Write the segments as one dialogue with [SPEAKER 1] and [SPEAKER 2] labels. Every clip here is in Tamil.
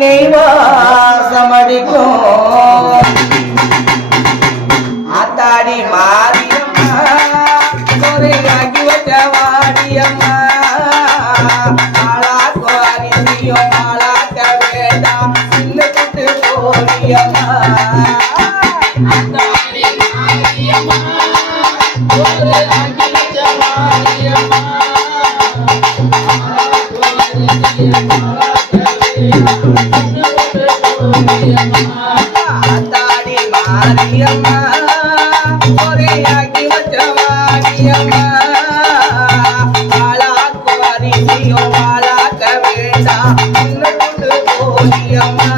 [SPEAKER 1] நெய்வாசமடிக்கும் ஆத்தாடி மாரியம்மா முறையாகி வச்ச வாடியம்மா ஆளாக்கோ அரிசியோ ஆளாக்க வேண்டாம் சின்ன குட்டு ஆத்தாடி மாரியம்மா முறையாகி வச்ச வாடியம்மா ஆளாக்கோ அரிசியோ ஆளாக்க வேண்டாம் சின்ன குட்டு போடியம்மா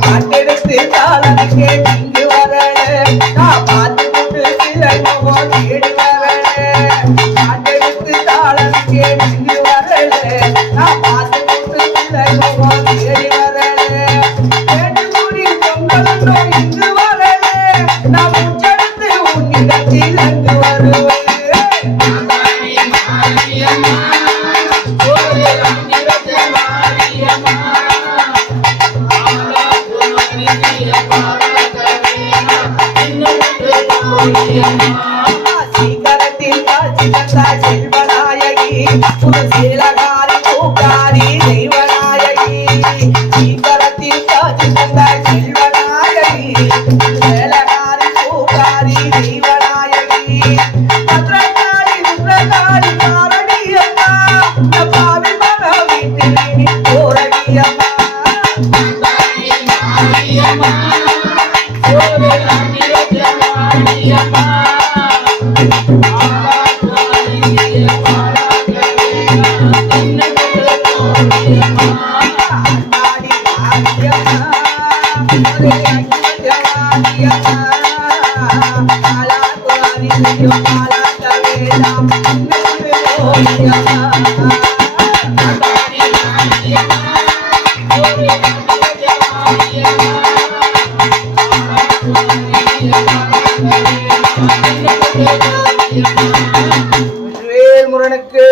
[SPEAKER 1] பாட்டெடுத்து தாளனுக்கே இங்கு வரல நான் பார்த்து கொண்டு சிலைமோ தேடி வரல பாட்டெடுத்து தாளனுக்கே இங்கு வரல நான் பார்த்து கொண்டு சிலைமோ தேடி வரல வேண்டுமுடி பொங்கலோ இங்கு வரல நான் முச்செடுத்து உன்னிடத்தில் அங்கு வருவேன். சீக்கிரத்தில் காட்சி தந்த செல்வநாயகி ஒரு சீலகாரி பூக்காரி தெய்வநாயகி சீக்கிரத்தில் காட்சி தந்த செல்வநாயகி சேலகாரி பூக்காரி தெய்வநாயகி பத்ரகாரி ருத்ரகாரி காரணி அம்மா பாவி மன வீட்டில் நீ போரடி வேல்முருகனுக்கு